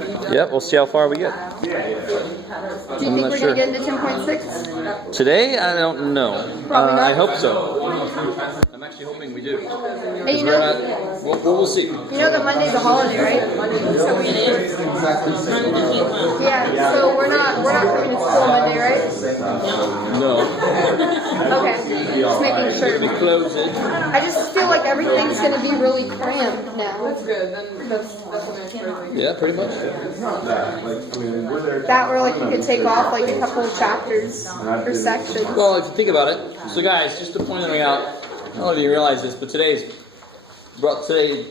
Yep, we'll see how far we get. Do you think we're going to get into 10.6? Today, I don't know. Probably not. I hope so. I'm actually hoping we do. Hey, you know, We'll see. you know that Monday's a holiday, right? Yeah, so we're not coming to school Monday, right? No. Okay, just making sure. We close it. I just feel like everything's going to be really cramped now. That's good. Then that's a nice feeling. Yeah, pretty much. That or like you could take off like a couple of chapters or sections. Well, if you think about it, so guys, just to point something out, I don't know if you realize this, but yesterday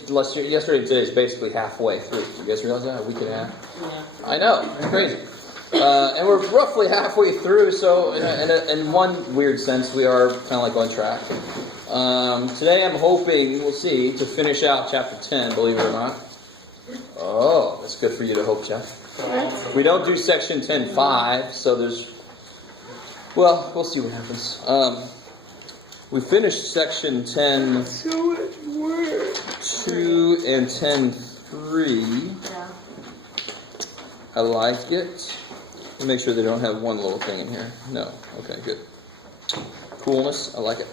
and today is basically halfway through. You guys realize that? A week and a half? Yeah. I know, it's crazy. And we're roughly halfway through, so in one weird sense, we are kind of like on track. Today I'm hoping, we'll see, to finish out chapter 10, believe it or not. Oh, that's good for you to hope, Jeff. We don't do section 10.5, so well, we'll see what happens. We finished section 10.2 and 10.3. I like it. Make sure they don't have one little thing in here. No. Okay, good. Coolness. I like it.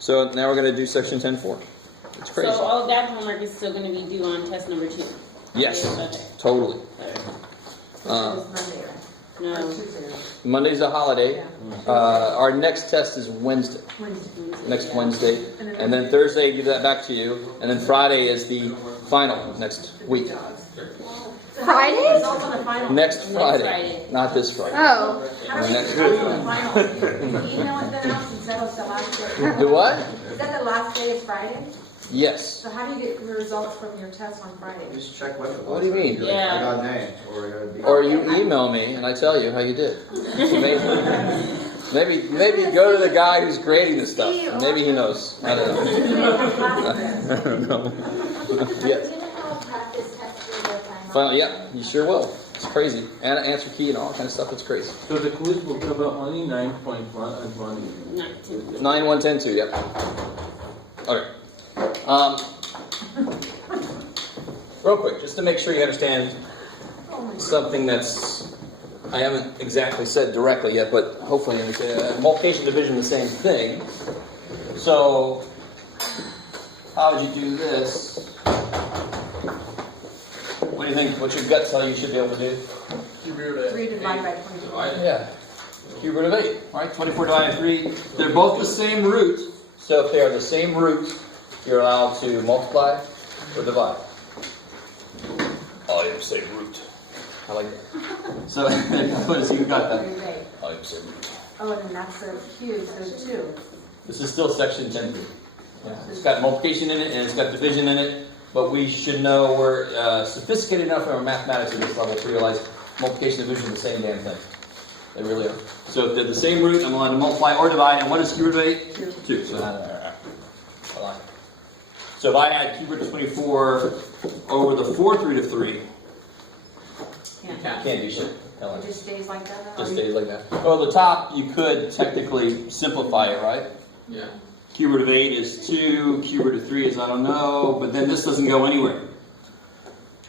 So now we're going to do section 10.4. It's crazy. So all of that homework is still going to be due on test number 2? Yes. Okay. Totally. No. Monday's a holiday. Our next test is Wednesday. Next Wednesday. And then Thursday, give that back to you. And then Friday is the final next week. Friday? Next Friday. Not this Friday. Oh. Next Friday. The what? Is that the last day is Friday? Yes. So how do you get the results from your test on Friday? Just check what it was. What do you mean? Yeah. I got an A, or I got a B. Or you email me and I tell you how you did. Maybe go to the guy who's grading this stuff. Maybe he knows. I don't know. Yes. Final, yeah, you sure will. It's crazy. And an answer key and all kind of stuff. It's crazy. So the quiz will cover only 9.1 and 1. 9, 1, 10, 2. Yep. Okay. Real quick, just to make sure you understand something that's I haven't exactly said directly yet, but hopefully you understand. Multiplication, division, the same thing. So, how would you do this? What do you think? What's your gut tell you should be able to do? Cube root of 3 divided by 24. Yeah. Cube root of 8. All right, 24 divided by 3. They're both the same root. So if they are the same root, you're allowed to multiply or divide. I am same root. I like that. So notice you got that. I am same root. Oh, and then that's the cube, so 2. This is still section 10. Yeah. It's got multiplication in it and it's got division in it. But we should know we're sophisticated enough in our mathematics at this level to realize multiplication and division are the same damn thing. They really are. So if they're the same root, I'm allowed to multiply or divide. And what is cube root of 8? 2. So I like it. So if I had cube root of 24 over the fourth root of 3, you can't do shit. It just stays like that? Just stays like that. Well, the top, you could technically simplify it, right? Yeah. Cube root of 8 is 2, cube root of 3 is I don't know, but then this doesn't go anywhere.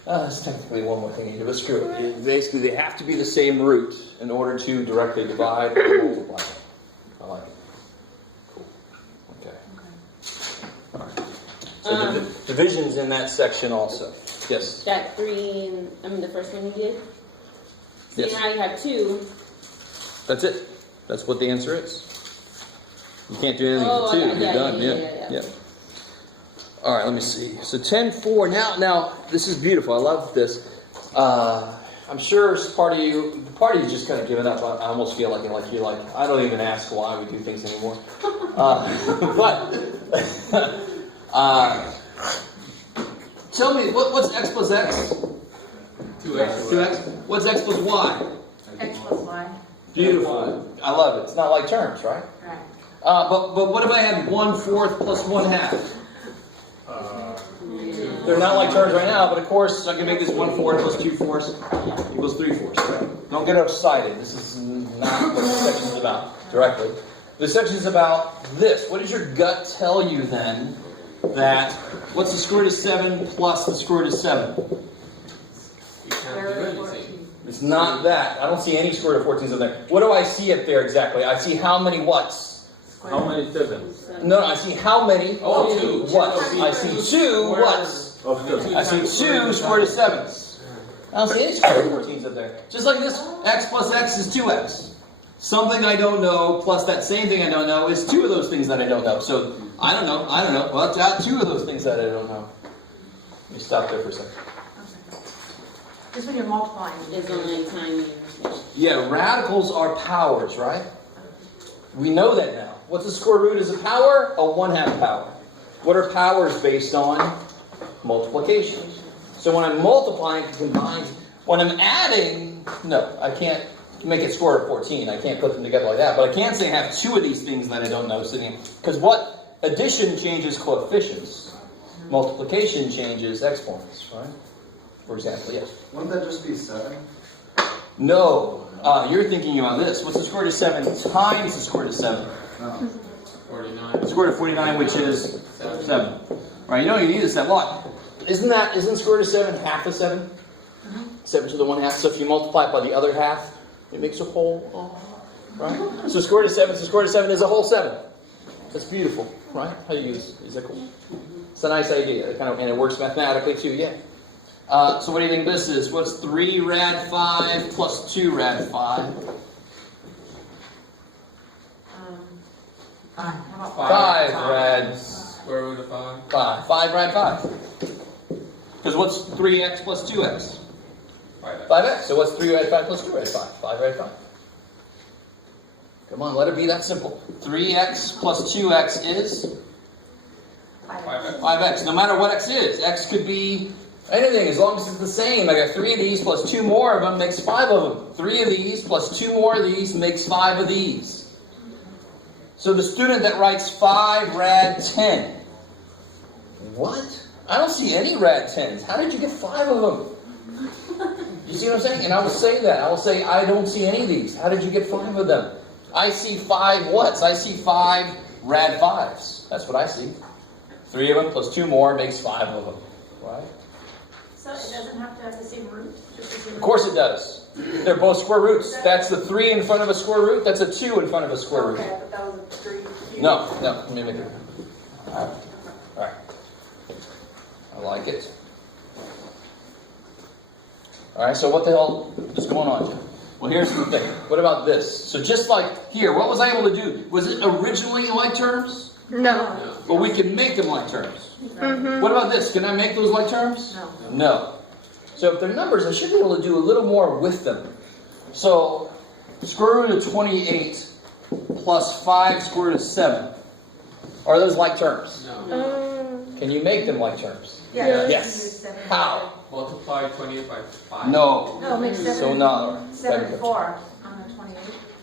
That's technically one more thing you do, but screw it. Basically, they have to be the same root in order to directly divide or multiply. I like it. Cool. Okay. All right. So division's in that section also. Yes? That 3, the first one you did? So Yes. now you have 2. That's it. That's what the answer is. You can't do anything with 2. Okay. You're done. Yeah. All right, let me see. So 10.4. Now, this is beautiful. I love this. I'm sure part of you just kind of given up. I almost feel like you're like, I don't even ask why we do things anymore. But tell me, what's x plus x? 2x. 2x. What's x plus y? X plus y. Beautiful. I love it. It's not like terms, right? Right. But what if I had 1/4 plus 1/2? They're not like terms right now, but of course I can make this 1/4 plus 2/4 equals 3/4. Don't get excited. This is not what this section is about directly. This section is about this. What does your gut tell you then? That what's the square root of 7 plus the square root of 7? It's not that. I don't see any square root of 14s in there. What do I see up there exactly? I see how many whats? How many sevens? No, I see how many two. whats. I see 2 whats. Of seven. I see 2 square root of 7s. I don't see any square root of 14s up there. Just like this, x plus x is 2x. Something I don't know plus that same thing I don't know is 2 of those things that I don't know. So, I don't know. Well, it's out 2 of those things that I don't know. Let me stop there for a second. Just when you're multiplying. It's only time. Yeah, radicals are powers, right? We know that now. What's the square root as a power? A 1/2 power. What are powers based on? Multiplication. So when I'm multiplying, I can combine. When I'm adding, no, I can't make it square root of 14. I can't put them together like that. But I can say I have 2 of these things that I don't know sitting. Because what? Addition changes coefficients. Multiplication changes exponents, right? For example, yes. Wouldn't that just be 7? No. You're thinking about this. What's the square root of 7 times the square root of 7? No. 49. The square root of 49, which is 7. Right, you don't even need this. That what? Isn't square root of 7 half of 7? 7 to the 1/2. So if you multiply it by the other half, it makes a whole. Right? So square root of 7, is a whole 7. That's beautiful, right? How do you use? Is that cool? It's a nice idea. And it works mathematically too, yeah. So what do you think this is? What's 3 rad 5 plus 2 rad 5? 5 rad. Square root of 5. 5. 5 rad 5. Because what's 3x plus 2x? 5x. 5x. So what's 3 rad 5 plus 2 rad 5? 5 rad 5. Come on, let it be that simple. 3x plus 2x is 5x. 5x. No matter what x is. X could be anything as long as it's the same. I got 3 of these plus 2 more of them makes 5 of them. 3 of these plus 2 more of these makes 5 of these. So the student that writes 5 rad 10. What? I don't see any rad 10s. How did you get 5 of them? You see what I'm saying? And I will say that. I will say, I don't see any of these. How did you get 5 of them? I see 5 whats? I see 5 rad 5s. That's what I see. 3 of them plus 2 more makes 5 of them. Right? So it doesn't have to have the same root? Of course it does. They're both square roots. That's the 3 in front of a square root. That's a 2 in front of a square root. Okay, but that was a 3. No. Let me make it. All right. I like it. All right, so what the hell is going on, Jim? Well, here's the thing. What about this? So just like here, what was I able to do? Was it originally like terms? No. But we can make them like terms. Mm-hmm. What about this? Can I make those like terms? No. No. So if they're numbers, I should be able to do a little more with them. So square root of 28 plus 5 square root of 7. Are those like terms? No. Can you make them like terms? Yeah. Yes. How? Multiply 28 by 5. No. No, make 7. So not. 4 on the 28.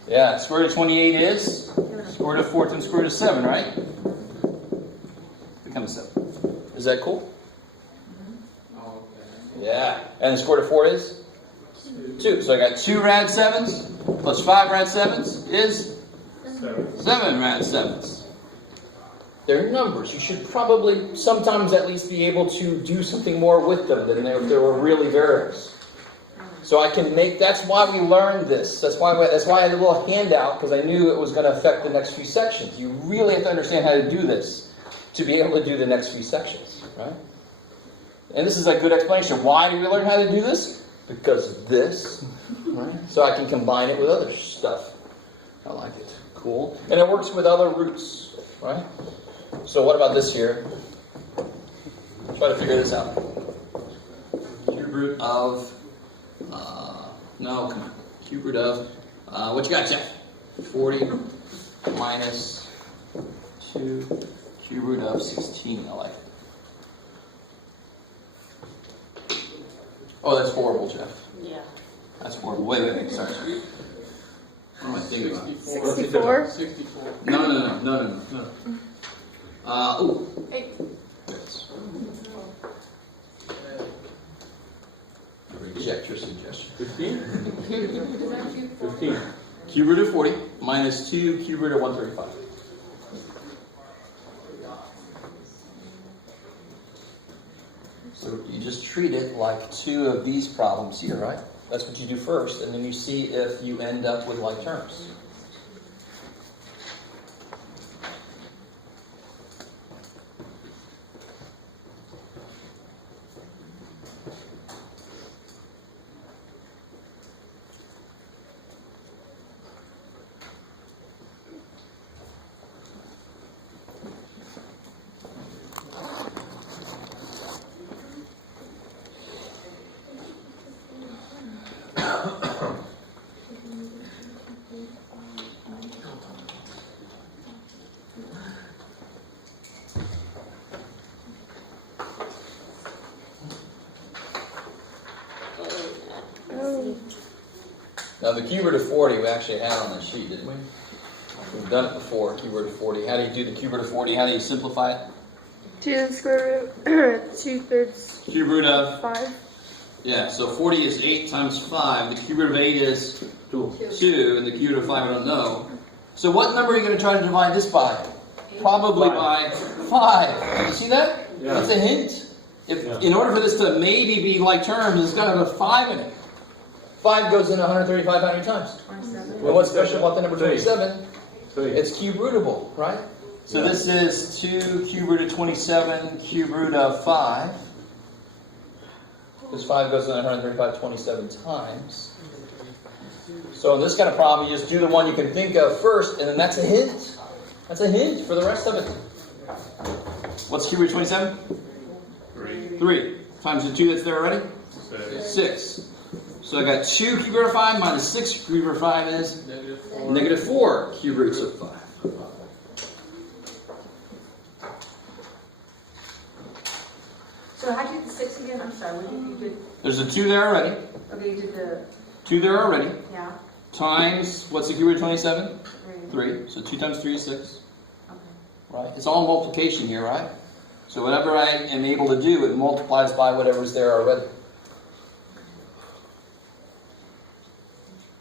Yeah, square root of 28 is square root of 4 times square root of 7, right? Becomes 7. Is that cool? Oh, okay. Yeah. And the square root of 4 is? 2. So I got 2 rad 7s plus 5 rad 7s is? 7 rad 7s. They're numbers. You should probably sometimes at least be able to do something more with them than if they were really variables. So I can make, that's why we learned this. That's why I had a little handout, because I knew it was going to affect the next few sections. You really have to understand how to do this to be able to do the next few sections, right? And this is a good explanation. Why do we learn how to do this? Because of this, right? So I can combine it with other stuff. I like it. Cool. And it works with other roots, right? So what about this here? Try to figure this out. Cube root of, no, come on. Cube root of, what you got, Jeff? 40 minus 2, cube root of 16. I like it. Oh, that's horrible, Jeff. Yeah. That's horrible. Wait, sorry. What am I thinking about? 64? 64. No. Ooh. 8. Yes. I reject your suggestion. 15? 15. Cube root of 40 minus 2 cube root of 135. So you just treat it like 2 of these problems here, right? That's what you do first, and then you see if you end up with like terms. Now the cube root of 40 we actually had on the sheet, didn't we? We've done it before, cube root of 40. How do you do the cube root of 40? How do you simplify it? 2 to the square root, 2/3. Cube root of? 5. Yeah, so 40 is 8 times 5. The cube root of 8 is 2, and the cube root of 5 I don't know. So what number are you going to try to divide this by? Probably by 5. You see that? Yeah. That's a hint. If Yeah. In order for this to maybe be like terms, it's got to have a 5 in it. 5 goes in 135 how many times? 27. And what's special about the number 27? 3. It's cube rootable, right? So Yeah. this is 2 cube root of 27, cube root of 5. Because 5 goes in 135 27 times. So in this kind of problem, you just do the one you can think of first, and then that's a hint. That's a hint for the rest of it. What's cube root of 27? 3. Times the 2 that's there already? 6. So I got 2 cube root of 5 minus 6 cube root of 5 is negative 4 cube roots of 5. So how do you do the 6 again? I'm sorry, what did you did? There's a 2 there already. Okay, you did the, 2 there already. yeah, Times, what's the cube root of 27? 3. 3. So 2 times 3 is 6. Okay. Right? It's all multiplication here, right? So whatever I am able to do, it multiplies by whatever's there already.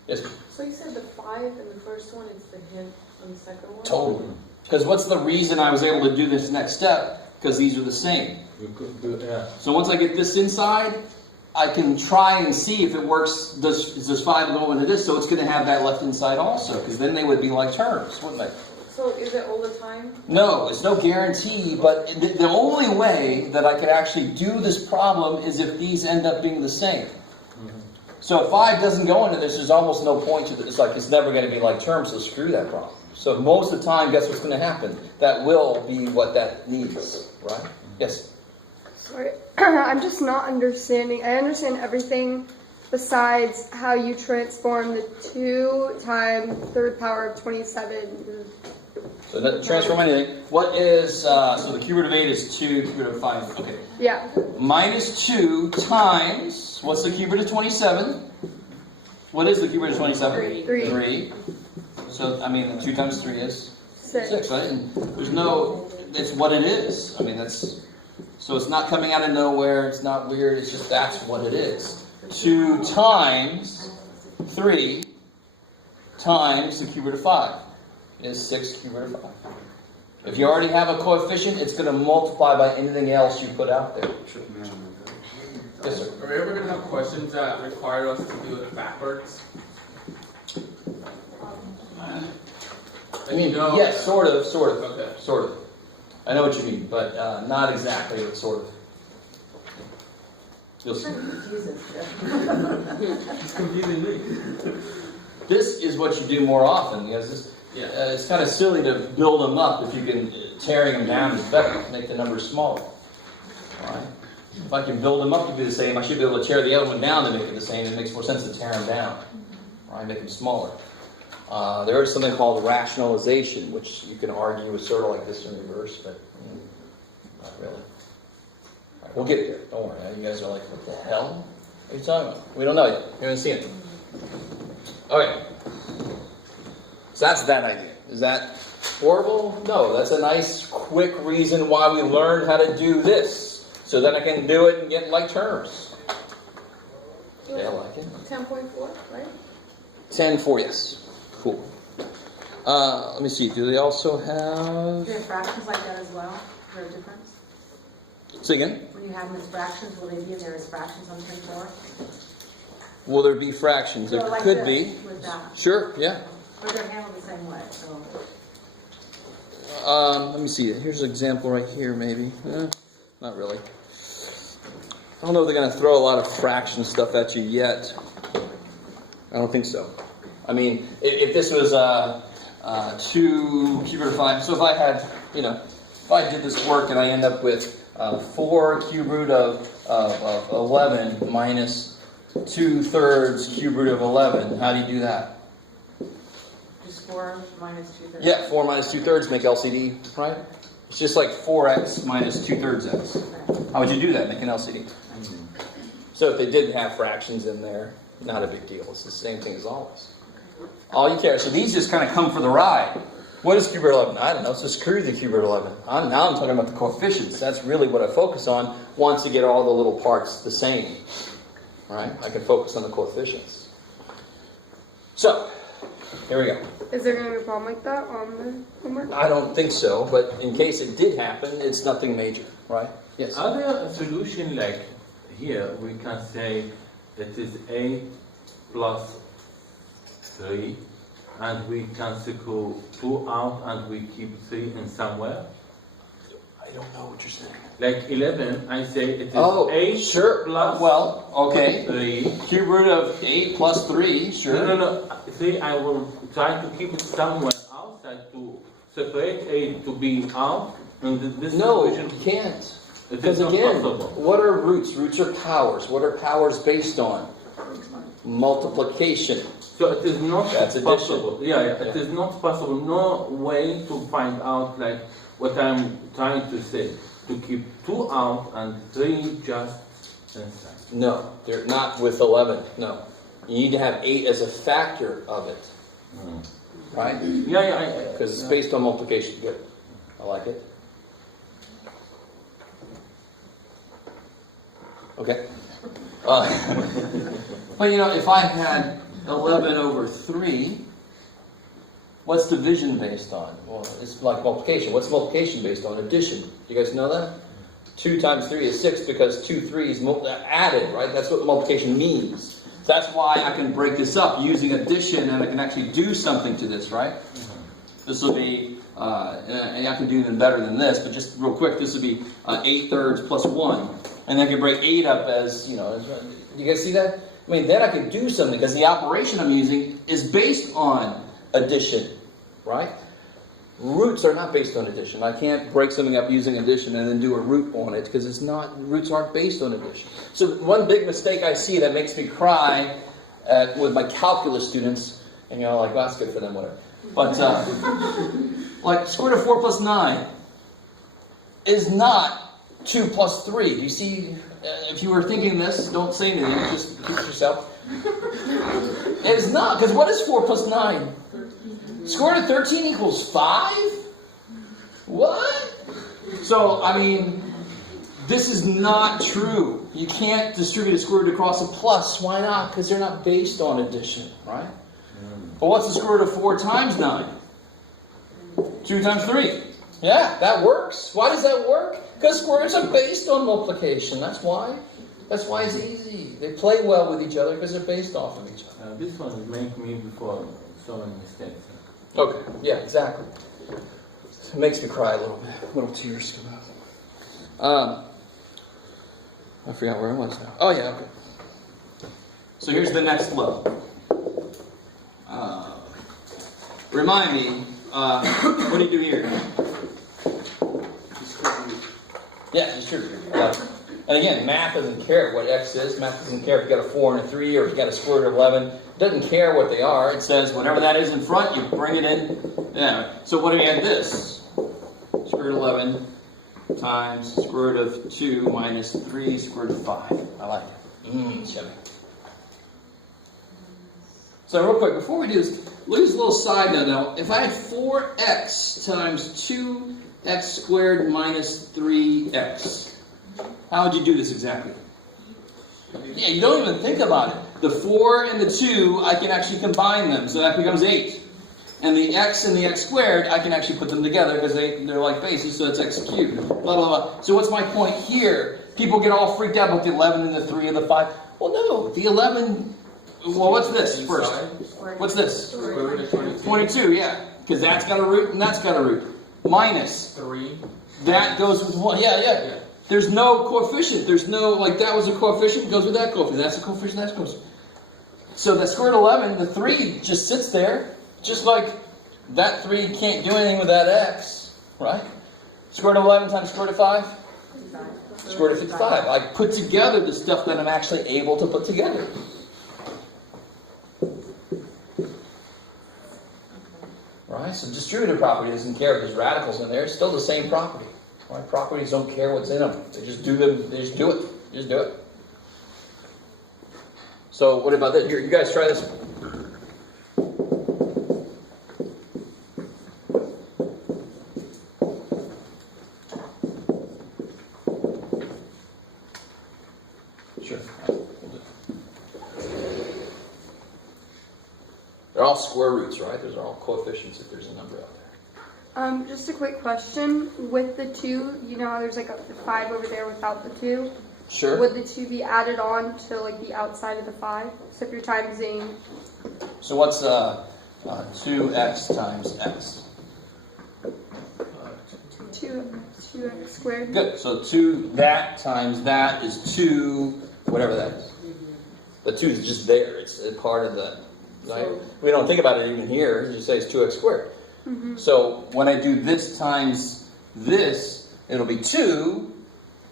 Yes? So you said the 5 in the first one is the hint on the second one? Totally. Because what's the reason I was able to do this next step? Because these are the same. You could do, yeah. So once I get this inside, I can try and see if it works. Does 5 go into this? So it's going to have that left inside also, because then they would be like terms, wouldn't they? So is it all the time? No, it's no guarantee, but the only way that I could actually do this problem is if these end up being the same. So if 5 doesn't go into this, there's almost no point to this. It's like it's never going to be like terms, so screw that problem. So most of the time, guess what's going to happen? That will be what that needs, right? Yes? Sorry, I'm just not understanding. I understand everything besides how you transform the 2 times 3rd power of 27. So that transform anything. What is, so the cube root of 8 is 2, cube root of 5, okay. Yeah. Minus 2 times, what's the cube root of 27? What is the cube root of 27? 3. 3. So, I mean, 2 times 3 is 6. right? And there's no, it's what it is. I mean, that's, so it's not coming out of nowhere, it's not weird, it's just that's what it is. 2 times 3 times the cube root of 5 is 6 cube root of 5. If you already have a coefficient, it's going to multiply by anything else you put out there. Yes, sir. Are we ever gonna have questions that require us to do it backwards? I mean, No. yes, sort of. Okay. Sort of. I know what you mean, but not exactly, but sort of. You'll see. It's confusing me. This is what you do more often, because this, Yeah. it's kind of silly to build them up. If you can, tearing them down is better. Make the numbers smaller. All right? If I can build them up to be the same, I should be able to tear the other one down to make it the same. It makes more sense to tear them down. All right? Make them smaller. There is something called rationalization, which you can argue is sort of like this in reverse, but not really. All right, we'll get there. Don't worry. You guys are like, what the hell? What are you talking about? We don't know yet. We haven't seen it. Okay. So that's that idea. Is that horrible? No. That's a nice, quick reason why we learned how to do this. So then I can do it and get like terms. Yeah, I like it. 10.4, right? 10-4, yes. Cool. Let me see. Do they also Do have... you have fractions like that as well? Is there a difference? Say again? When you have them as fractions, will they be in there as fractions on 10-4? Will there be fractions? So There like could this, be. with that. Sure, yeah. But they're handled the same way, so. Let me see. Here's an example right here, maybe. Not really. I don't know if they're going to throw a lot of fraction stuff at you yet. I don't think so. I mean, if this was 2 cube root of 5, so if I had, if I did this work and I end up with 4 cube root of 11 minus 2/3 cube root of 11, how do you do that? Just 4 minus 2/3. Yeah, 4 minus 2/3 make LCD, right? It's just like 4x minus 2/3 x. How would you do that? Make an LCD. So if they didn't have fractions in there, not a big deal. It's the same thing as always. All you care. So these just kind of come for the ride. What is cube root of 11? I don't know. So screw the cube root of 11. Now I'm talking about the coefficients. That's really what I focus on once you get all the little parts the same. Right? I can focus on the coefficients. So, here we go. Is there going to be a problem like that on the homework? I don't think so, but in case it did happen, it's nothing major, right? Yes. Are there a solution like here we can say it is 8 plus 3 and we can circle 2 out and we keep 3 in somewhere? I don't know what you're saying. Like 11, I say it is 8 sure. plus Well, okay. 3. Cube root of 8 plus 3, sure. No. See, I will try to keep it somewhere outside to separate 8 to be out. And this No, equation, you can't. it Because is not again, possible. what are roots? Roots are powers. What are powers based on? Multiplication. So it is not That's addition. possible. Yeah, it is not possible. No way to find out like what I'm trying to say. To keep 2 out and 3 just inside. No, they're not with 11. No. You need to have 8 as a factor of it. Right? Yeah. Because it's based on multiplication. Good. I like it. Okay. But if I had 11 over 3, what's division based on? Well, it's like multiplication. What's multiplication based on? Addition. You guys know that? 2 times 3 is 6 because 2 3's added, right? That's what multiplication means. So that's why I can break this up using addition and I can actually do something to this, right? This will be, and I can do even better than this, but just real quick, this would be 8/3 plus 1. And I can break 8 up as, you guys see that? I mean, then I could do something because the operation I'm using is based on addition, right? Roots are not based on addition. I can't break something up using addition and then do a root on it because roots aren't based on addition. So one big mistake I see that makes me cry with my calculus students, and well, that's good for them, whatever. But like square root of 4 plus 9 is not 2 plus 3. Do you see? If you were thinking this, don't say anything. Just keep it yourself. It is not, because what is 4 plus 9? Square root of 13 equals 5? What? So, this is not true. You can't distribute a square root across a plus. Why not? Because they're not based on addition, right? But what's the square root of 4 times 9? 2 times 3. Yeah, that works. Why does that work? Because square roots are based on multiplication. That's why. That's why it's easy. They play well with each other because they're based off of each other. This one is making me before so many mistakes. Okay, yeah, exactly. It makes me cry a little bit. Little tears come out. I forgot where I was now. Oh, yeah, okay. So here's the next level. Remind me, what do you do here? Yeah, distribute. And again, math doesn't care what x is. Math doesn't care if you got a 4 and a 3 or if you got a square root of 11. It doesn't care what they are. It says whatever that is in front, you bring it in. Yeah. So what do we have this? Square root of 11 times square root of 2 minus 3 square root of 5. I like it. Shimmy. So real quick, before we do this, look at this little side note now. If I had 4x times 2x squared minus 3x, how would you do this exactly? Yeah, you don't even think about it. The 4 and the 2, I can actually combine them, so that becomes 8. And the x and the x squared, I can actually put them together because they're like bases, so it's x cubed. Blah, blah, blah. So what's my point here? People get all freaked out about the 11 and the 3 and the 5. Well, no, the 11 Well, what's this first? Inside, What's this? square root of 22. 22, yeah. Because that's got a root and that's got a root. Minus. 3. That goes with 1. Yeah. There's no coefficient. There's no, like, that was a coefficient, goes with that coefficient. That's a coefficient, that's a coefficient. So that square root of 11, the 3 just sits there. Just like that 3 can't do anything with that x, right? Square root of 11 times square root of 5? Square root of 55. I put together the stuff that I'm actually able to put together. Right? So distributive property doesn't care if there's radicals in there. It's still the same property. Right? Properties don't care what's in them. They just do them. They just do it. Just do it. So what about this? Here, you guys try this. Sure. They're all square roots, right? Those are all coefficients if there's a number out there. Just a quick question. With the 2, you know how there's like the 5 over there without the 2? Sure. Would the 2 be added on to like the outside of the 5? So if you're timesing... So what's 2x times x? 2x squared? Good. So 2, that times that is 2, whatever that is. The 2 is just there. It's a part of the... Right? We don't think about it even here. You just say it's 2x squared. Mm-hmm. So when I do this times this, it'll be 2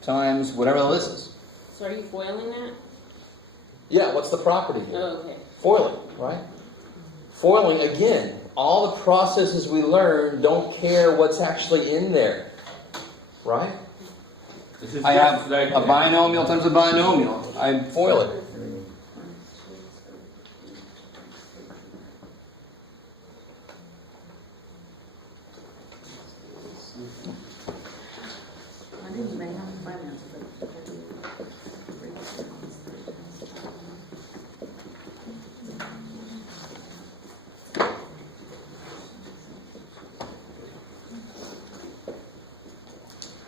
times whatever this is. So are you foiling that? Yeah, what's the property here? Oh, okay. Foiling, right? Foiling, again, all the processes we learn don't care what's actually in there. Right? I have like a binomial times a binomial. I foil it. I think you may have to finance it.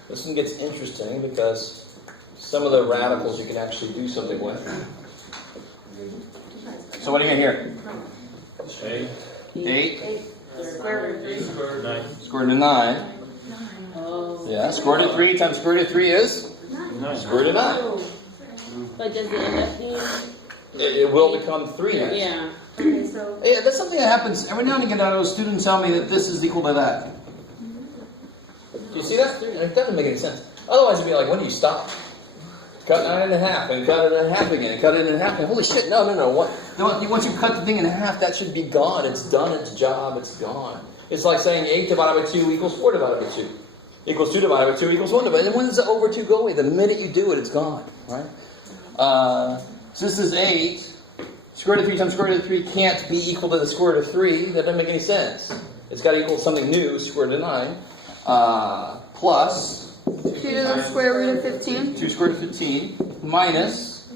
This one gets interesting because some of the radicals you can actually do something with. So what do you get here? 8. Square root of 3. Square root of 9. Oh. Yeah, square root of 3 times square root of 3 is? Square root of 9. But does it end up being? It will become 3 next. Yeah. Okay, so Yeah, that's something that happens every now and again. I know students tell me that this is equal to that. Do you see that? It doesn't make any sense. Otherwise, it'd be like, when do you stop? Cut 9 in half, and cut it in half again, and cut it in half again. Holy shit, no. Once you cut the thing in half, that should be gone. It's done its job, it's gone. It's like saying 8 divided by 2 equals 4 divided by 2. Equals 2 divided by 2 equals 1 divided by 2. And when does the over 2 go away? The minute you do it, it's gone, right? So this is 8. Square root of 3 times square root of 3 can't be equal to the square root of 3. That doesn't make any sense. It's got to equal something new, square root of 9. Plus 2 to the square root of 15. 2 square root of 15 minus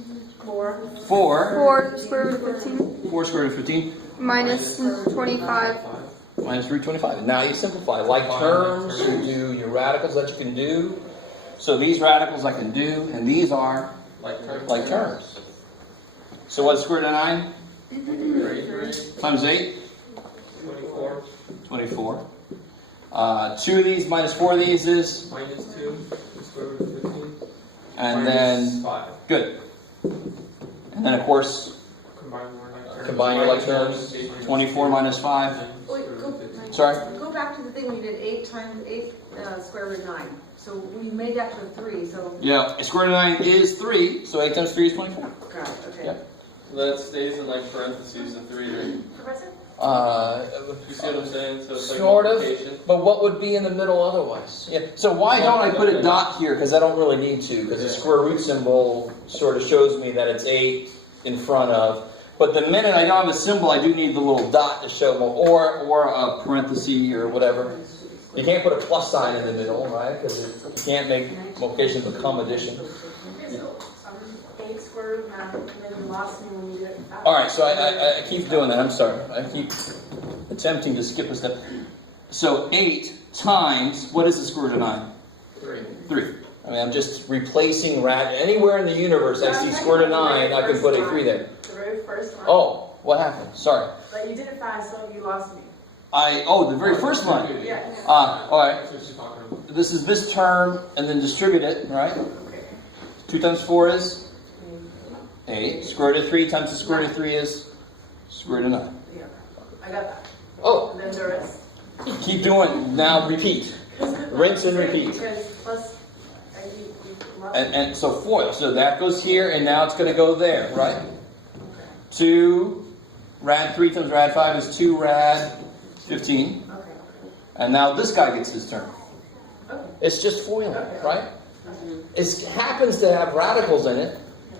4. 4 to the square root of 15. 4 square root of 15 Minus 25. minus root 25. And now you simplify. Like terms, you do your radicals that you can do. So these radicals I can do, and these are like terms. So what's square root of 9? 33. Times 8? 24. 24. 2 of these minus 4 of these is? Minus 2. Square root of 15. And Minus then, 5. good. And then of course, combine your like terms. 24 minus 5. Wait, Sorry? go back to the thing when you did 8 times 8 square root of 9. So when you made that to a 3, so... Yeah, square root of 9 is 3, so 8 times 3 is 24. Got it, okay. Yep. So that stays in like parentheses of 3, right? Professor? You see what I'm saying? So it's like Sort of. multiplication. But what would be in the middle otherwise? Yeah. So why don't I put a dot here? Because I don't really need to. Because the square root symbol sort of shows me that it's 8 in front of. But the minute I don't have a symbol, I do need the little dot to show, or a parenthesis or whatever. You can't put a plus sign in the middle, right? Because you can't make multiplication become addition. 8 square root of 9, and then you lost me when you did it. All right, so I keep doing that. I'm sorry. I keep attempting to skip a step. So 8 times, what is the square root of 9? 3. I mean, I'm just replacing anywhere in the universe I see square root of 9, I can put a 3 there. The very first first one. Oh, what happened? Sorry. But you did it fast, so you lost me. The very first one. Yeah. All right. That's what she's talking about. This is this term, and then distribute it, right? Okay. 2 times 4 is 8. Square root of 3 times the square root of 3 is square root of 9. Yeah. I got that. Oh, And then the rest. keep doing. Now repeat. Rinse and repeat. Because plus, you lost And so FOIL. So that goes here, and now it's going to go there, right? Okay. 2 rad 3 times rad 5 is 2 rad 15. Okay. And now this guy gets his turn. Okay. It's just foiling, Okay. right? It happens to have radicals in it,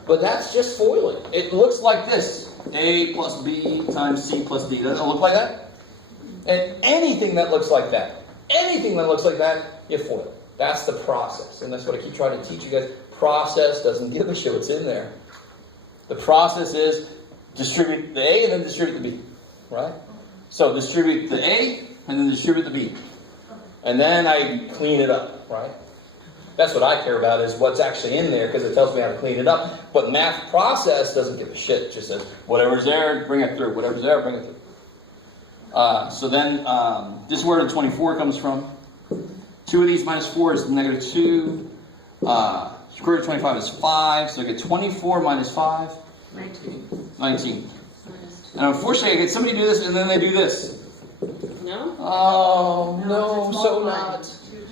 but that's just foiling. It looks like this. A plus B times C plus D. Doesn't it look like that? And anything that looks like that, you foil. That's the process. And that's what I keep trying to teach you guys. Process doesn't give a shit what's in there. The process is distribute the A and then distribute the B. Right? So distribute the A and then distribute the B. And then I clean it up, right? That's what I care about, is what's actually in there, because it tells me how to clean it up. But math process doesn't give a shit. It just says, whatever's there, bring it through. Whatever's there, bring it through. So then, this word in 24 comes from. 2 of these minus 4 is negative 2. Square root of 25 is 5. So I get 24 minus 5. 19. And unfortunately, I get somebody do this, and then they do this. No? Oh, no, so not.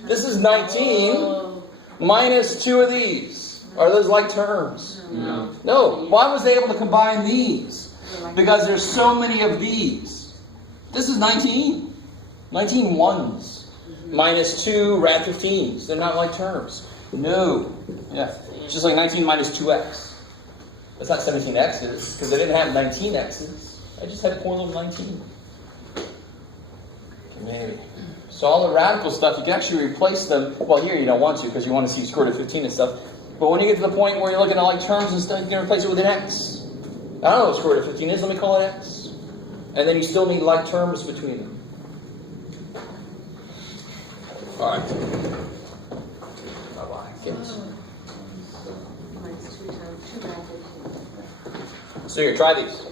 This is 19 minus 2 of these. Are those like terms? No. No. Why was they able to combine these? Because there's so many of these. This is 19. 19 ones. Minus 2 rad 15s. They're not like terms. No. Yeah. It's just like 19 minus 2x. That's not 17 x's, because they didn't have 19 x's. I just had poor little 19. Maybe. So all the radical stuff, you can actually replace them. Well, here you don't want to, because you want to see square root of 15 and stuff. But when you get to the point where you're looking at like terms and stuff, you can replace it with an x. I don't know what square root of 15 is. Let me call it x. And then you still need like terms between them. All right. Bye-bye, kids. Minus 2 times 2 rad 15. So here, try these.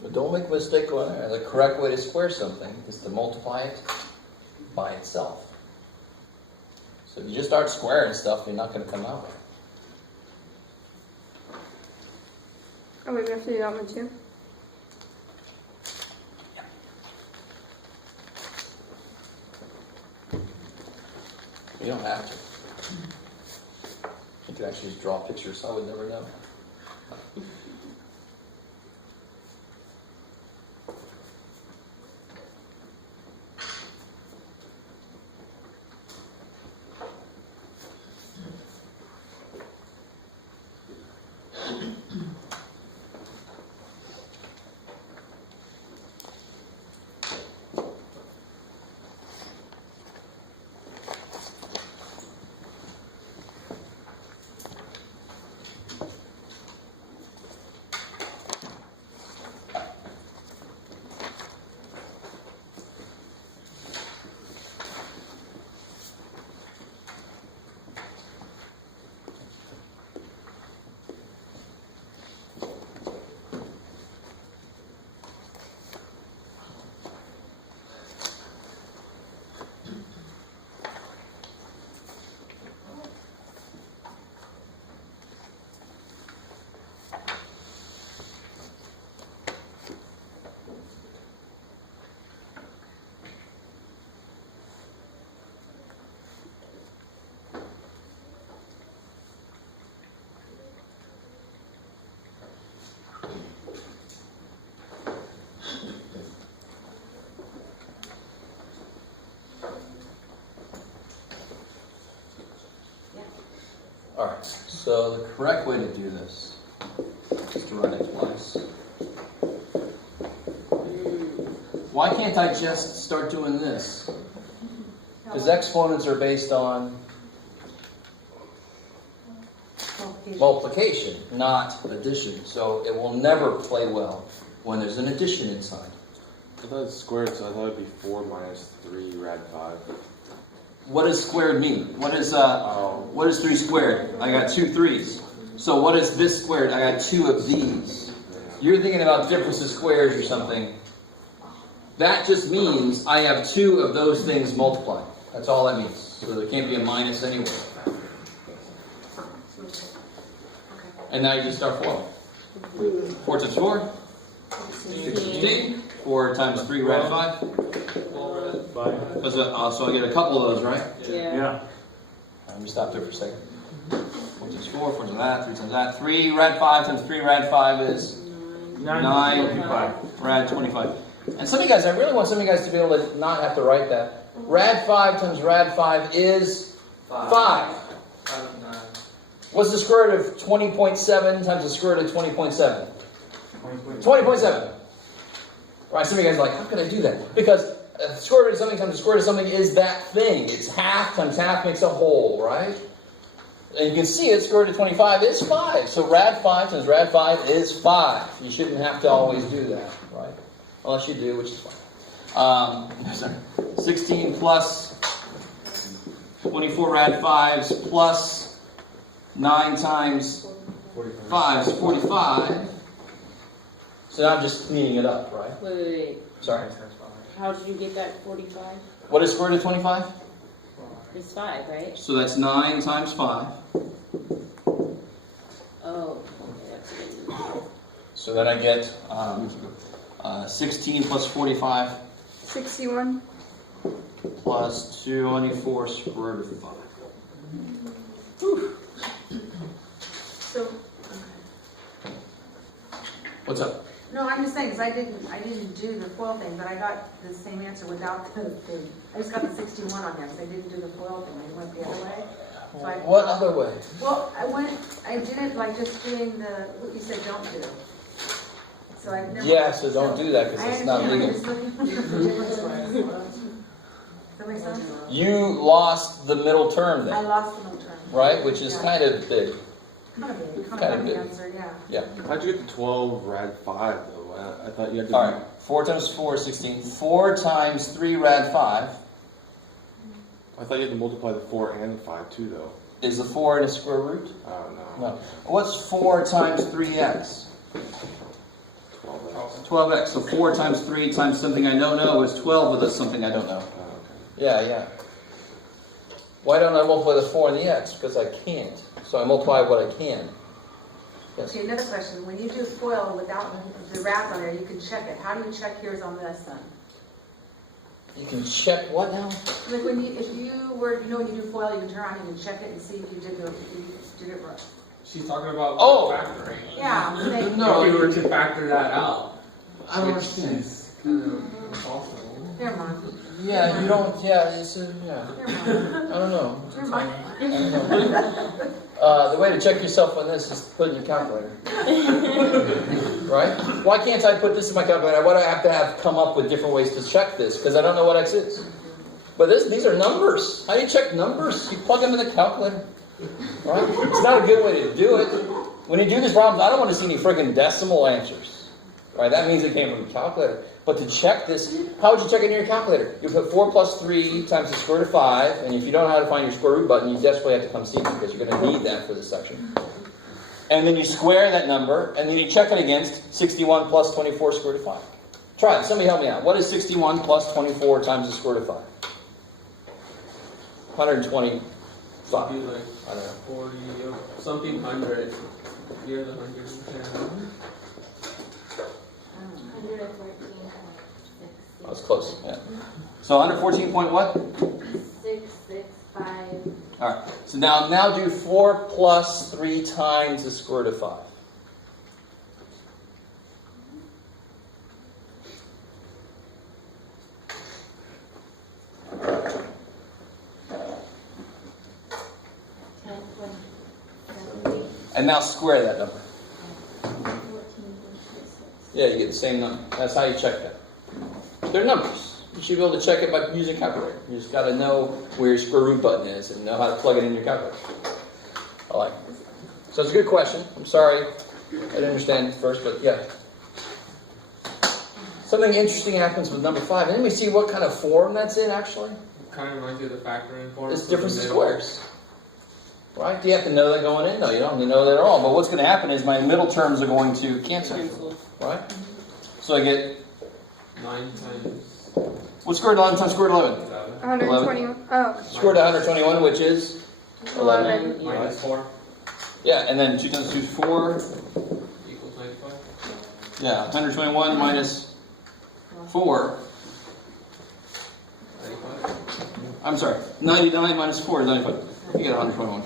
But don't make a mistake going there. The correct way to square something is to multiply it by itself. So if you just start squaring stuff, you're not going to come out. Oh, wait, we have to do that one too? You don't have to. You could actually just draw pictures. I would never know. So the correct way to do this is to write it twice. Why can't I just start doing this? Because exponents are based on multiplication, not addition. So it will never play well when there's an addition inside. I thought it's squared, so I thought it'd be 4 minus 3 rad 5. What does squared mean? What is 3 squared? I got 2 3s. So what is this squared? I got 2 of these. You're thinking about difference of squares or something. That just means I have 2 of those things multiplied. That's all that means. So there can't be a minus anywhere. And now you just start forming. 4 times 4? 16. 4 times 3 rad 5? 5. So I get a couple of those, right? Yeah. Let me stop there for a second. 4 times 4, 4 times that, 3 times that. 3 rad 5 times 3 rad 5 is 9 rad 25. And some of you guys, I really want some of you guys to be able to not have to write that. Rad 5 times rad 5 is 5. What's the square root of 20.7 times the square root of 20.7? 20.7. Right, some of you guys are like, how can I do that? Because the square root of something times the square root of something is that thing. It's half times half makes a whole, right? And you can see it, square root of 25 is 5. So rad 5 times rad 5 is 5. You shouldn't have to always do that, right? Unless you do, which is fine. 16 plus 24 rad 5s plus 9 times 5 is 45. So now I'm just cleaning it up, right? Wait. Sorry. How did you get that 45? What is square root of 25? It's 5, right? So that's 9 times 5. Oh, okay, that's good. So then I get 16 plus 45 61. plus 24 square root of 5. So, What's up? no, I'm just saying, because I didn't do the FOIL thing, but I got the same answer without the thing. I just got the 61 on there, because I didn't do the FOIL thing, I went the other way. So What other way? Well, I did it like just doing what you said don't do. So I've never. Yeah, so don't do that because I it's not understand, I'm legal. just looking for difference. Does that make sense? You lost the middle term I there, lost the no term. right? Which is Yeah. kind of big. Kind of big, Kind kind of of big. the answer, yeah. Yeah. How'd you get the 12 rad 5 though? I thought you had to. All right. 4 times 4 is 16. 4 times 3 rad 5 I thought you had to multiply the 4 and the 5 too though. is the 4 in a square root? Oh no. No. What's 4 times 3x? 12. 12x. So 4 times 3 times something I don't know is 12 of the something I don't know. Oh, okay. Yeah. Why don't I multiply the 4 and the x? Because I can't. So I multiply what I can. Yes. Okay, another question. When you do FOIL without the wrap on there, you can check it. How do you check yours on this then? You can check what now? Like when you, if you were, when you do FOIL, you can turn around and you can check it and see if you did it right. She's talking about Oh! factoring. Yeah, I'm saying. No, If you were to factor that out, I don't which understand. is kind of impossible. Never mind. Yeah, you don't. Yeah, it's yeah. Never mind. I don't know. Never mind. I don't know. The way to check yourself on this is to put it in your calculator. Right? Why can't I put this in my calculator? Why do I have to come up with different ways to check this? Because I don't know what x is. But these are numbers. How do you check numbers? You plug them in the calculator. Right? It's not a good way to do it. When you do these problems, I don't want to see any friggin' decimal answers. Right? That means it came from the calculator. But to check this, how would you check it in your calculator? You put 4 plus 3 times the square root of 5, and if you don't know how to find your square root button, you desperately have to come see me because you're going to need that for this section. And then you square that number, and then you check it against 61 plus 24 square root of 5. Try it. Somebody help me out. What is 61 plus 24 times the square root of 5? 125. It'd be like I don't know. 40 or something hundred. Near the 110. That was close. Yeah. So 114 point what? 665. All right. So now do 4 plus 3 times the square root of 5. And now square that number. Yeah, you get the same number. That's how you check that. They're numbers. You should be able to check it by using a calculator. You just got to know where your square root button is and know how to plug it in your calculator. I like it. So it's a good question. I'm sorry I didn't understand it first, but yeah. Something interesting happens with number 5. And then we see what kind of form that's in, actually. Kind of reminds you of the factoring form. It's difference of squares. Right? Do you have to know that going in? No, you don't have to know that at all. But what's going to happen is my middle terms are going to cancel. Right? So I get... 9 times... What's square root of 11 times square root of 11? 121. Oh. Square root of 121, which is 11. Minus 4 Yeah, and then 2 times 2 is 4. equals 95. Yeah, 121 minus 4. 95. I'm sorry, 99 minus 4 is 95. You get 121.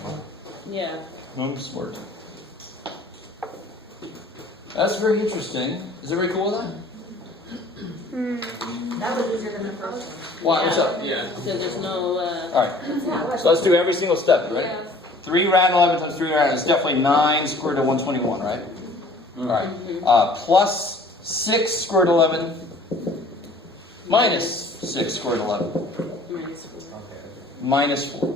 Yeah. I'm smart. That's very interesting. Is everybody cool with that? That was easier than the first Why? What's up? Yeah. So there's no, Alright, so let's do every single step, right? 3 rad 11 times 3 rad is definitely 9 square root of 121, right? Alright. Plus 6 square root of 11 minus 6 square root of 11 minus 4.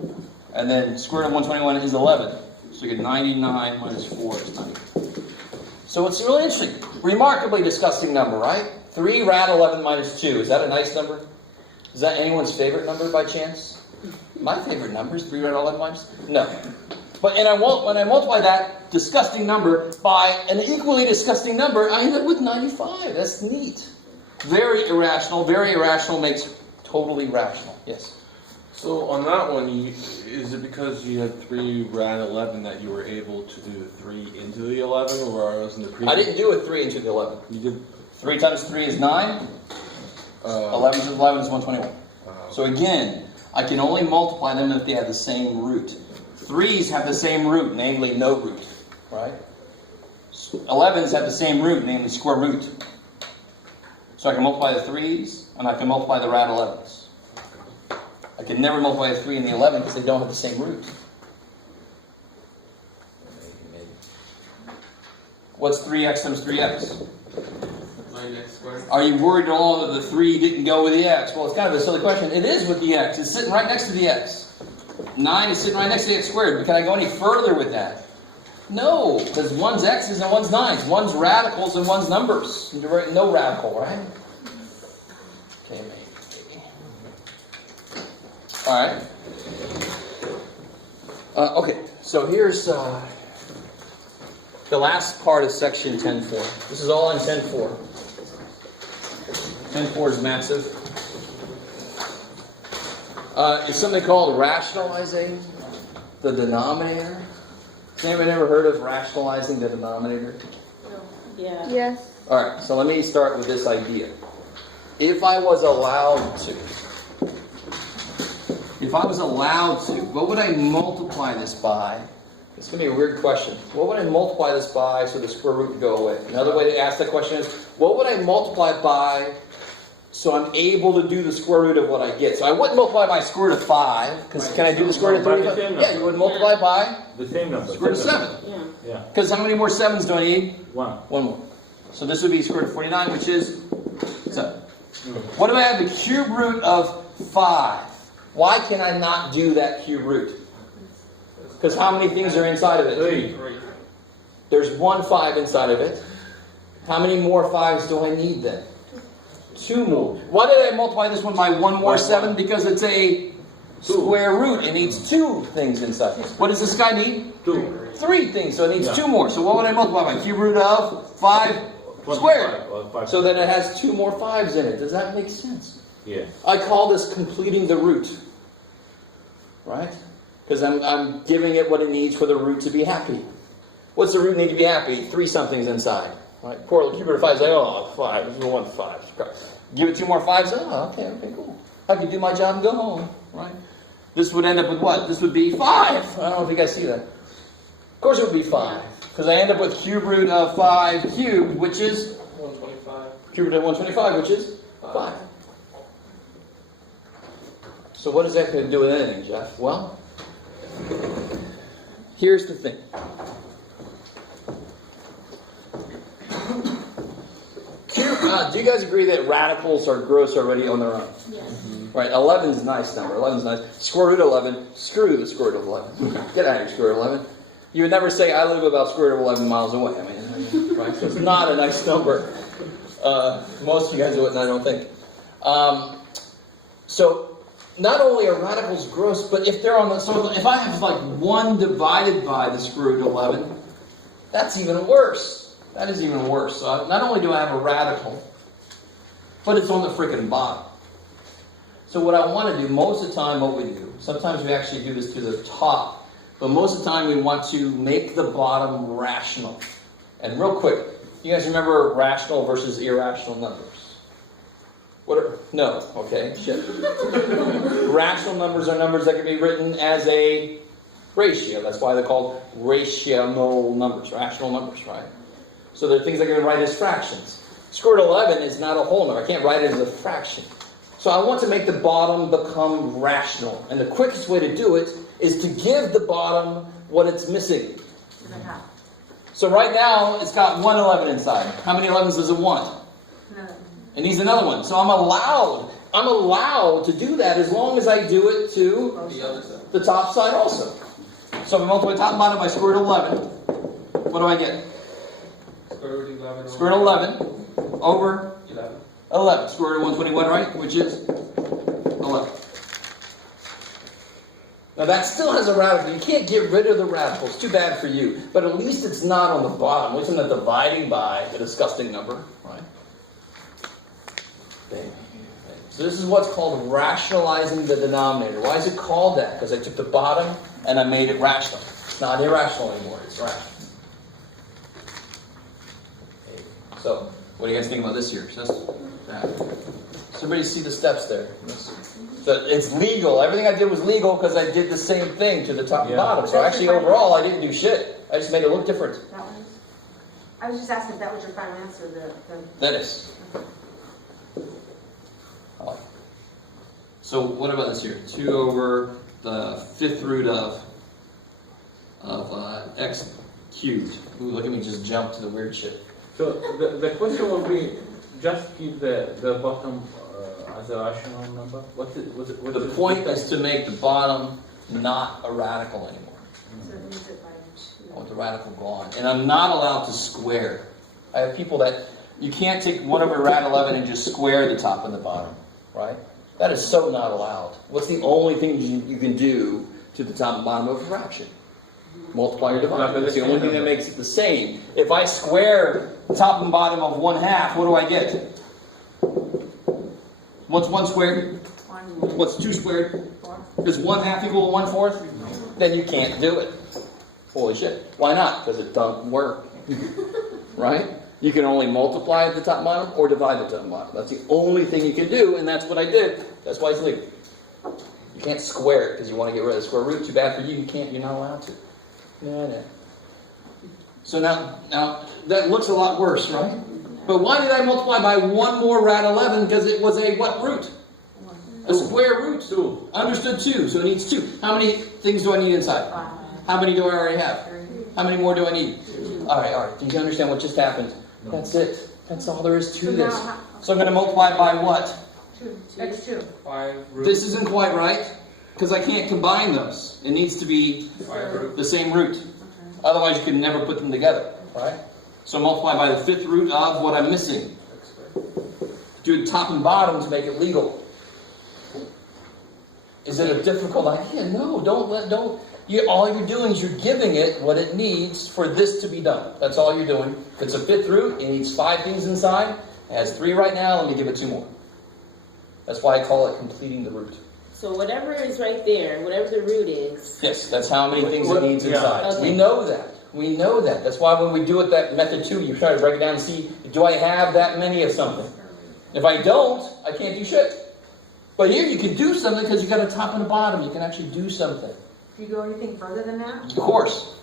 And then square root of 121 is 11. So you get 99 minus 4 is 90. So it's really interesting. Remarkably disgusting number, right? 3 rad 11 minus 2. Is that a nice number? Is that anyone's favorite number by chance? My favorite number is 3 rad 11 minus... No. But when I multiply that disgusting number by an equally disgusting number, I end up with 95. That's neat. Very irrational. Very irrational makes totally rational. Yes? So on that one, is it because you had 3 rad 11 that you were able to do 3 into the 11, or was in the previous? I didn't do a 3 into the 11. You did. 3 times 3 is 9. 11 times 11 is 121. So again, I can only multiply them if they have the same root. 3's have the same root, namely no root. Right? 11's have the same root, namely square root. So I can multiply the 3's, and I can multiply the rad 11's. I can never multiply the 3 and the 11 because they don't have the same root. What's 3x times 3x? 9x squared. Are you worried at all that the 3 didn't go with the x? Well, it's kind of a silly question. It is with the x. It's sitting right next to the x. 9 is sitting right next to the x squared. But can I go any further with that? No, because one's x's and one's 9's. One's radicals and one's numbers. No radical, right? Okay, maybe. All right. Okay, so here's the last part of section 10.4. This is all in 10.4. 10.4 is massive. It's something called rationalizing the denominator. Has anybody ever heard of rationalizing the denominator? yeah. Yes. All right, so let me start with this idea. If I was allowed to, what would I multiply this by? It's going to be a weird question. What would I multiply this by so the square root would go away? Another way to ask that question is, what would I multiply by so I'm able to do the square root of what I get? So I wouldn't multiply by square root of 5, because can I do the square root of 35? Yeah, you would multiply by The same number. square root of 7. Yeah. Because how many more 7s do I need? 1. One more. So this would be square root of 49, which is 7. What if I have the cube root of 5? Why can I not do that cube root? Because how many things are inside of it? 3. There's 1 5 inside of it. How many more 5s do I need then? 2 more. Why did I multiply this one by 1 more 7? Because it's a square root. It needs 2 things inside. What does this guy need? 2. 3 things. So it needs 2 more. So what would I multiply by? Cube root of 5 squared. So then it has 2 more 5s in it. Does that make sense? Yeah. I call this completing the root. Right? Because I'm giving it what it needs for the root to be happy. What's the root need to be happy? 3 somethings inside. Right? Poor little cube root of 5 is like, oh, 5. This is 1 5. Give it 2 more 5s. Oh, okay, cool. I can do my job and go home. Right? This would end up with what? This would be 5. I don't know if you guys see that. Of course it would be 5. Because I end up with cube root of 5 cubed, which is 125. cube root of 125, which is 5. So what does that have to do with anything, Jeff? Well, here's the thing. Now, do you guys agree that radicals are gross already on their own? Yes. Right, 11 is a nice number. 11 is nice. Square root of 11, screw the square root of 11. Get out of here, square root of 11. You would never say, I live about square root of 11 miles away. I mean, right? So it's not a nice number. Most of you guys wouldn't, I don't think. So, not only are radicals gross, but if they're on the, so if I have like 1 divided by the square root of 11, that's even worse. That is even worse. So not only do I have a radical, but it's on the freaking bottom. So what I want to do, most of the time what we do, sometimes we actually do this to the top, but most of the time we want to make the bottom rational. And real quick, you guys remember rational versus irrational numbers? What are, no, okay, shit. Rational numbers are numbers that can be written as a ratio. That's why they're called rational numbers, rational numbers, right? So they're things that can write as fractions. Square root of 11 is not a whole number. I can't write it as a fraction. So I want to make the bottom become rational. And the quickest way to do it is to give the bottom what it's missing. So right now, it's got 1 11 inside. How many 11s does it want? It needs another one. So I'm allowed to do that as long as I do it to The other side. the top side also. So if I multiply top and bottom by square root of 11, what do I get? Square root 11. Square root of 11 over 11. 11. Square root of 121, right? Which is 11. Now that still has a radical. You can't get rid of the radical. It's too bad for you. But at least it's not on the bottom. At least I'm not dividing by a disgusting number, right? Bang. So this is what's called rationalizing the denominator. Why is it called that? Because I took the bottom and I made it rational. It's not irrational anymore. It's rational. Okay. So, what do you guys think about this here? Does everybody see the steps there? So it's legal. Everything I did was legal because I did the same thing to the top and bottom. So actually, overall, I didn't do shit. I just made it look different. I was just asking if that was your final answer. That is. So what about this here? 2 over the 5th root of x cubed. Ooh, look at me just jump to the weird shit. So the question will be, just keep the bottom as a rational number? The point is to make the bottom not a radical anymore. I want the radical gone. And I'm not allowed to square. I have people that, you can't take 1 over rad 11 and just square the top and the bottom, right? That is so not allowed. What's the only thing you can do to the top and bottom of a fraction? Multiply or divide. That's the only thing that makes it the same. If I square top and bottom of 1/2, what do I get? What's 1 squared? What's 2 squared? Does 1/2 equal 1/4? Then you can't do it. Holy shit. Why not? Because it doesn't work. Right? You can only multiply at the top and bottom or divide the top and bottom. That's the only thing you can do, and that's what I did. That's why it's legal. You can't square it because you want to get rid of the square root. Too bad for you. You can't. You're not allowed to. No. So now that looks a lot worse, right? But why did I multiply by 1 more rad 11? Because it was a what root? A square root. 2. Understood 2. So it needs 2. How many things do I need inside? How many do I already have? How many more do I need? All right. Do you understand what just happened? That's it. That's all there is to this. So I'm going to multiply by what? 2. X2. 5 root. This isn't quite right, because I can't combine those. It needs to be 5 root. the same root. Otherwise, you can never put them together. Right? So multiply by the 5th root of what I'm missing. Do top and bottom to make it legal. Is it a difficult idea? No, don't. All you're doing is you're giving it what it needs for this to be done. That's all you're doing. If it's a 5th root, it needs 5 things inside. It has 3 right now. Let me give it 2 more. That's why I call it completing the root. So whatever is right there, whatever the root is. Yes, that's how many things it needs inside. Okay. We know that. We know that. That's why when we do it that method 2, you try to break it down and see, do I have that many of something? If I don't, I can't do shit. But here you can do something because you got a top and a bottom. You can actually do something. Do you go anything further than that? Of course.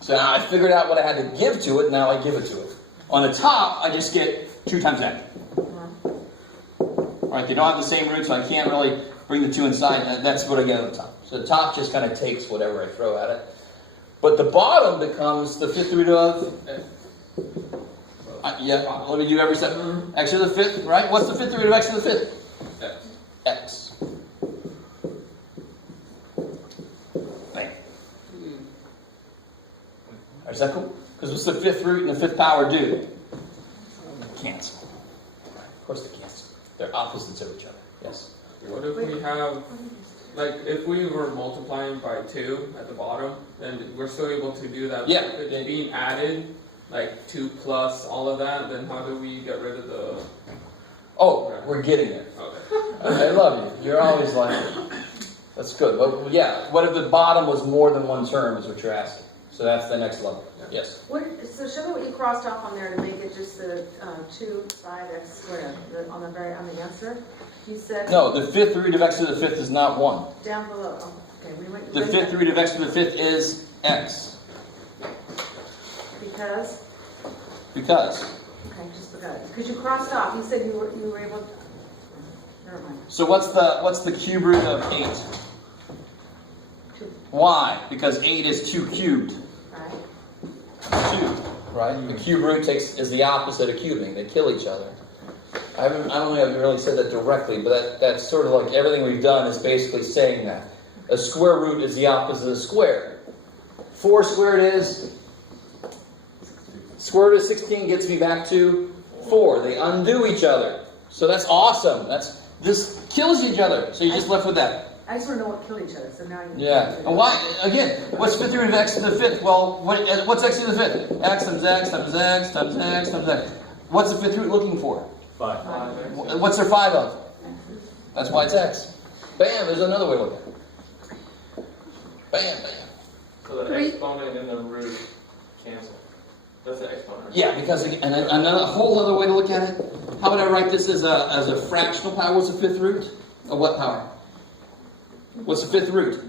So now I figured out what I had to give to it, now I give it to it. On the top, I just get 2 times that. Alright, they don't have the same root, so I can't really bring the 2 inside. That's what I get on the top. So the top just kind of takes whatever I throw at it. But the bottom becomes the 5th root of... Yeah, let me do every step. X to the fifth, right? What's the fifth root of x to the fifth? X. Bam. Is that cool? Because what's the fifth root and the fifth power do? Cancel. Of course they cancel. They're opposites of each other. Yes. What if we have, like, if we were multiplying by 2 at the bottom, then we're still able to do that. Yeah. If it's being added, like 2 plus all of that, then how do we get rid of the... Oh, we're getting there. Okay. I love you. You're always like, that's good. Well, yeah, what if the bottom was more than one term is what you're asking. So that's the next level. Yes. So show me what you crossed off on there to make it just the 2, 5x squared on the answer. You said No, the fifth root of x to the fifth is not 1. down below. Oh, okay, we went. The fifth root of x to the fifth is x. Because. Because. Okay, just because you crossed off. You said you were able. Never mind. So what's the cube root of 8? 2. Why? Because 8 is 2 cubed. Right. 2, right? The cube root is the opposite of cubing. They kill each other. I don't know if I've really said that directly, but that's sort of like everything we've done is basically saying that. A square root is the opposite of square. 4 squared is... Square root of 16 gets me back to 4. They undo each other. So that's awesome. This kills each other. So you're just left with that. I just want to know what killed each other. So now you. Yeah. And why? Again, what's fifth root of x to the fifth? Well, what's x to the fifth? X times x times x times x times x. What's the fifth root looking for? 5. What's there 5 of? That's why it's x. Bam, there's another way to look at it. Bam, bam. So the exponent and the root cancel. That's the exponent. Yeah, because, and another whole other way to look at it, how would I write this as a fractional power? What's the fifth root? Of what power? What's the fifth root?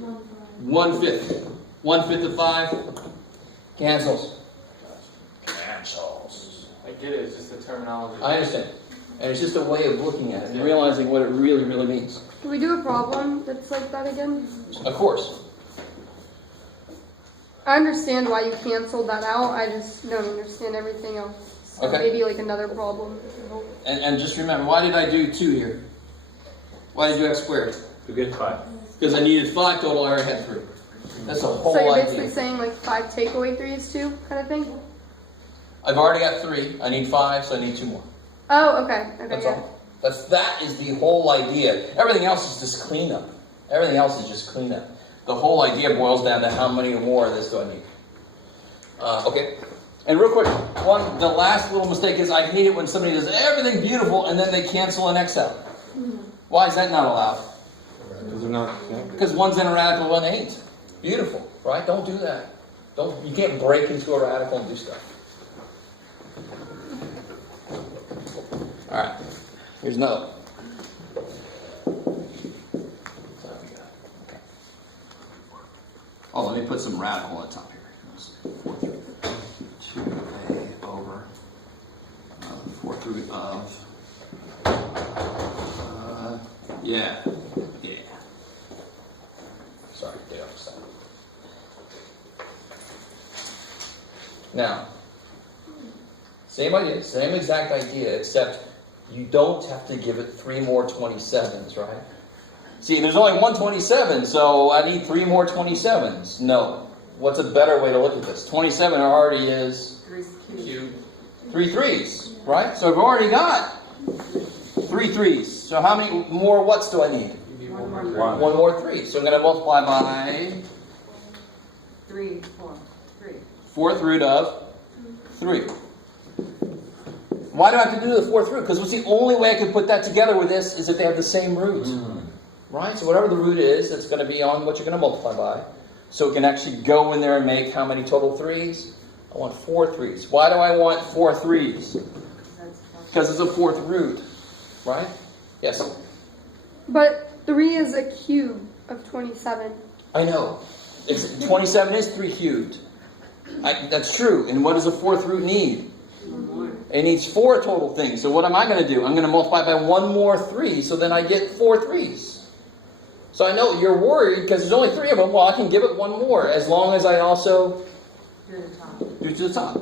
1/5. 1/5 of 5 cancels. Cancels. I get it, it's just the terminology. I understand. And it's just a way of looking at it and realizing what it really, really means. Can we do a problem that's like that again? Of course. I understand why you canceled that out. I just don't understand everything else. So Okay. maybe like another problem. And just remember, why did I do 2 here? Why did I do x squared? To get 5. Because I needed 5 total, I already had 3. That's the whole So you're idea. basically saying like 5 takeaway 3s too, kind of thing? I've already got 3. I need 5, so I need 2 more. Oh, okay. Okay, That's yeah. all. That is the whole idea. Everything else is just cleanup. Everything else is just cleanup. The whole idea boils down to how many more of this do I need. Okay. And real quick, the last little mistake is I hate it when somebody does everything beautiful and then they cancel an x out. Why is that not allowed? Because they're not connected. Because one's in a radical, one ain't. Beautiful, right? Don't do that. You can't break into a radical and do stuff. All right. Here's another. Oh, let me put some radical on the top here. 2a over 4th root of. Yeah. Sorry, get off the side. Now, same idea, same exact idea, except you don't have to give it 3 more 27s, right? See, there's only one 27, so I need 3 more 27s. No. What's a better way to look at this? 27 already is 3 3 3s, right? So I've already got 3 3s. So how many more whats do I need? One more 3. So I'm going to multiply by 3, 4, 3. 4th root of 3. Why do I have to do the 4th root? Because what's the only way I can put that together with this is if they have the same root. Right? So whatever the root is, it's going to be on what you're going to multiply by. So it can actually go in there and make how many total 3s? I want 4 3s. Why do I want 4 3s? Because it's a 4th root. Right? Yes? But 3 is a cube of 27. I know. 27 is 3 cubed. That's true. And what does a 4th root need? It needs 4 total things. So what am I going to do? I'm going to multiply by 1 more 3, so then I get 4 3s. So I know you're worried because there's only 3 of them. Well, I can give it 1 more as long as I also Do the top. do to the top.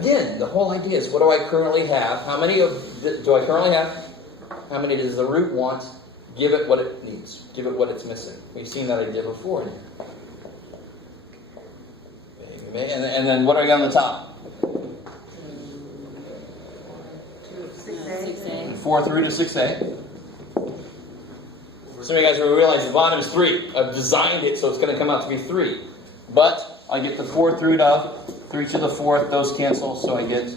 again, the whole idea is, what do I currently have? How many do I currently have? How many does the root want? Give it what it needs. Give it what it's missing. We've seen that idea before in here. And then what do I got on the top? 6A. 4 through to 6A. Some of you guys will realize the bottom is 3. I've designed it so it's going to come out to be 3. But I get the 4 through to 3 to the 4th. Those cancel, so I get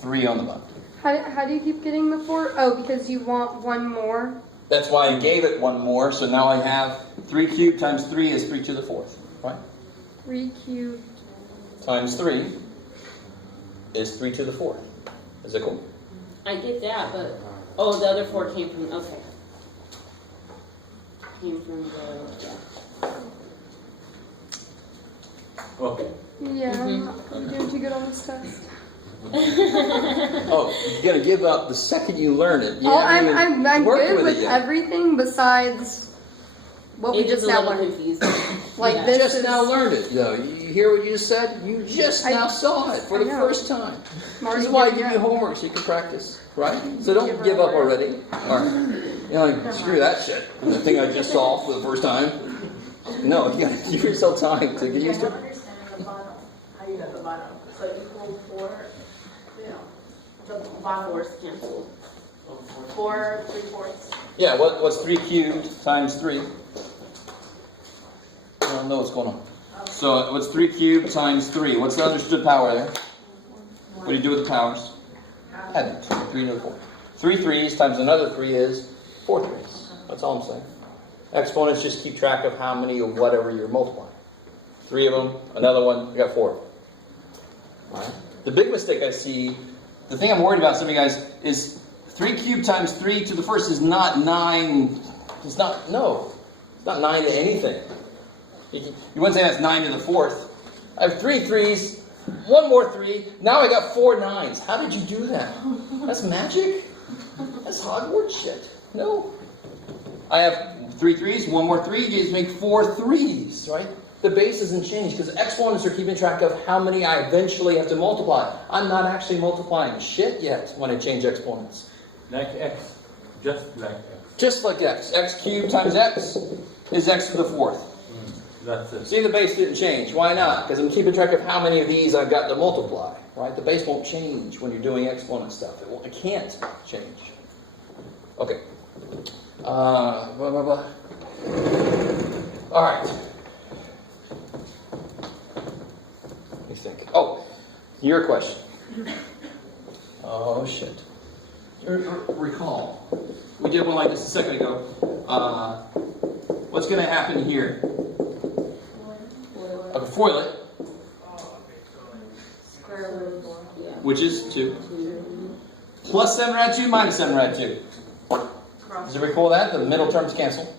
3 on the bottom. How do you keep getting the 4? Oh, because you want one more. That's why I gave it one more, so now I have 3 cubed times 3 is 3 to the 4th. Right? 3 cubed. Times 3 is 3 to the 4th. Is that cool? I get that, but the other 4 came from Came from the Okay. Yeah, Mhm. I'm doing too good on this test. Oh, you're gonna give up the second you learn it. You haven't even I'm worked good with it yet. everything besides what we It's just a now little learned. confusing. Like Yeah. this Just is now learned it. You hear what you just said? You just now saw it for I the know. first time. I'm This is already why I giving give you up. homework so you can practice, right? So don't give up already. Or, like, screw that shit. The thing I just saw for the first time. No, you gotta give yourself time to get used to it. Understanding the bottom, how you got the bottom. So you hold 4, the bottom. 4's canceled. 4 3/4. Yeah, what's 3 cubed times 3? I don't know what's going on. So what's 3 cubed times 3? What's the understood power there? What do you do with the powers? Add them. 3 to the 4. 3 3s times another 3 is 4 3s. That's all I'm saying. Exponents just keep track of how many of whatever you're multiplying. 3 of them, another one, you got 4. Right? The big mistake I see, the thing I'm worried about, some of you guys, is 3 cubed times 3 to the first is not 9. It's not 9 to anything. You wouldn't say that's 9 to the 4th. I have 3 3s, one more 3, now I got 4 9s. How did you do that? That's magic? That's Hogwarts shit. No. I have 3 3s, one more 3, you just make 4 3s, right? The base doesn't change because exponents are keeping track of how many I eventually have to multiply. I'm not actually multiplying shit yet when I change exponents. Like x. Just like x. Just like x. X cubed times x is x to the 4th. That's it. See, the base didn't change. Why not? Because I'm keeping track of how many of these I've got to multiply, right? The base won't change when you're doing exponent stuff. It can't change. Okay. Blah, blah, blah. All right. Let me think. Oh, your question. Oh, shit. Recall. We did one like this a second ago. What's going to happen here? Okay, FOIL it, Square root. Yeah. which is 2. Plus 7 rad 2 minus 7 rad 2. Does it recall that? The middle terms cancel.